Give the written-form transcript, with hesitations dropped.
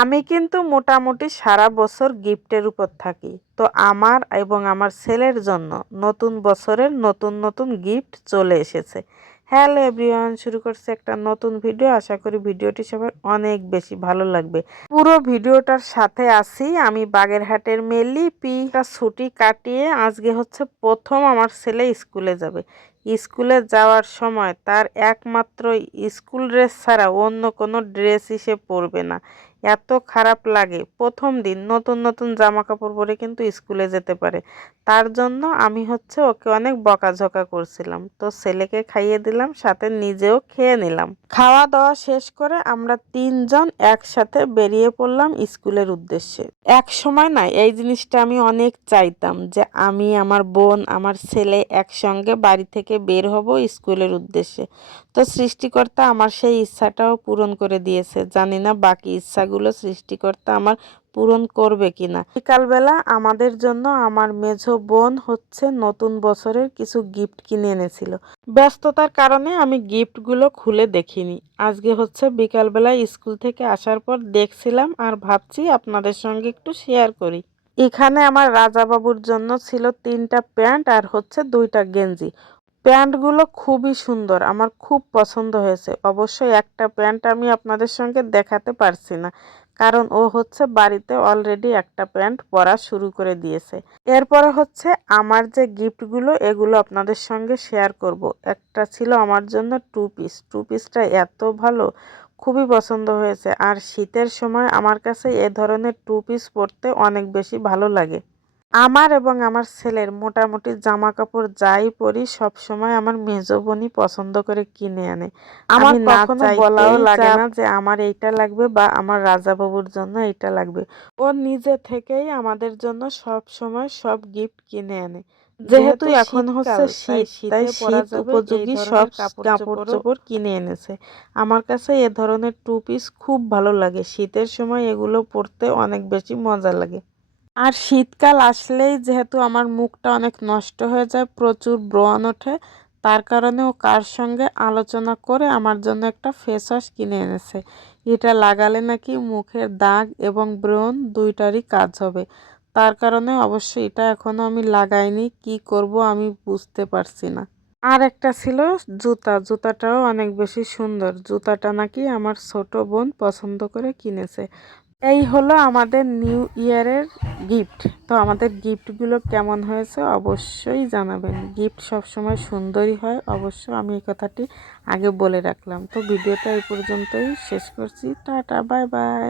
আমি কিন্তু মোটামুটি সারা বছর গিফটের উপর থাকি। তো আমার এবং আমার ছেলের জন্য নতুন বছরের নতুন নতুন গিফট চলে এসেছে। হ্যালো এভরিওয়ান, শুরু করছে একটা নতুন ভিডিও। আশা করি ভিডিওটি সবার অনেক বেশি ভালো লাগবে। পুরো ভিডিওটার সাথে আছি আমি, বাগেরহাটের মেলি পিটা ছুটি কাটিয়ে আজকে হচ্ছে প্রথম আমার ছেলে স্কুলে যাবে। স্কুলে যাওয়ার সময় তার একমাত্র স্কুল ড্রেস ছাড়া অন্য কোনো ড্রেসই সে পরবে না। এত খারাপ লাগে, প্রথম দিন নতুন নতুন জামা কাপড় পরে কিন্তু স্কুলে যেতে পারে। তার জন্য আমি হচ্ছে ওকে অনেক বকাঝকা করছিলাম। তো ছেলেকে খাইয়ে দিলাম, সাথে নিজেও খেয়ে নিলাম। খাওয়া দাওয়া শেষ করে আমরা তিনজন একসাথে বেরিয়ে পড়লাম স্কুলের উদ্দেশ্যে। এক সময় না এই জিনিসটা আমি অনেক চাইতাম যে আমি, আমার বোন, আমার ছেলে একসঙ্গে বাড়ি থেকে বের হব স্কুলের উদ্দেশ্যে। তো সৃষ্টিকর্তা আমার সেই ইচ্ছাটাও পূরণ করে দিয়েছে। জানি না বাকি ইচ্ছাগুলো সৃষ্টিকর্তা আমার পূরণ করবে কিনা। বিকালবেলা আমাদের জন্য আমার মেঝো বোন হচ্ছে নতুন বছরের কিছু গিফট কিনে এনেছিল। ব্যস্ততার কারণে আমি গিফটগুলো খুলে দেখিনি। আজকে হচ্ছে বিকালবেলা স্কুল থেকে আসার পর দেখছিলাম আর ভাবছি আপনাদের সঙ্গে একটু শেয়ার করি। এখানে আমার রাজাবাবুর জন্য ছিল 3টা প্যান্ট আর হচ্ছে 2টা গেঞ্জি। প্যান্টগুলো খুবই সুন্দর, আমার খুব পছন্দ হয়েছে। অবশ্যই একটা প্যান্ট আমি আপনাদের সঙ্গে দেখাতে পারছি না, কারণ ও হচ্ছে বাড়িতে অলরেডি একটা প্যান্ট পরা শুরু করে দিয়েছে। এরপরে হচ্ছে আমার যে গিফটগুলো, এগুলো আপনাদের সঙ্গে শেয়ার করব। একটা ছিল আমার জন্য টু পিসটা এত ভালো, খুবই পছন্দ হয়েছে। আর শীতের সময় আমার কাছে এ ধরনের টু পিস পরতে অনেক বেশি ভালো লাগে। আমার এবং আমার ছেলের মোটামুটি জামা কাপড় যাই পরি সব সময় আমার মেজো বোনই পছন্দ করে কিনে আনে। আমার কখনো বলাও লাগে না যে আমার এইটা লাগবে বা আমার রাজাবাবুর জন্য এইটা লাগবে। ও নিজে থেকেই আমাদের জন্য সব সময় সব গিফট কিনে আনে। যেহেতু এখন হচ্ছে শীত, তাই শীত উপযোগী সব কাপড় চোপড় কিনে এনেছে। আমার কাছে এ ধরনের টু পিস খুব ভালো লাগে। শীতের সময় এগুলো পরতে অনেক বেশি মজা লাগে। আর শীতকাল আসলেই যেহেতু আমার মুখটা অনেক নষ্ট হয়ে যায়, প্রচুর ব্রণ ওঠে, তার কারণে ও কার সঙ্গে আলোচনা করে আমার জন্য একটা ফেস ওয়াশ কিনে এনেছে। এটা লাগালে নাকি মুখের দাগ এবং ব্রণ দুইটারই কাজ হবে। তার কারণে অবশ্যই এটা এখনও আমি লাগাইনি, কি করব আমি বুঝতে পারছি না। আর একটা ছিল জুতাটাও অনেক বেশি সুন্দর। জুতাটা নাকি আমার ছোট বোন পছন্দ করে কিনেছে। এই হলো আমাদের নিউ ইয়ারের গিফট। তো আমাদের গিফটগুলো কেমন হয়েছে অবশ্যই জানাবেন। গিফট সবসময় সুন্দরই হয়, অবশ্য আমি এই কথাটি আগে বলে রাখলাম। তো ভিডিওটা এই পর্যন্তই শেষ করছি। Tata, bye bye.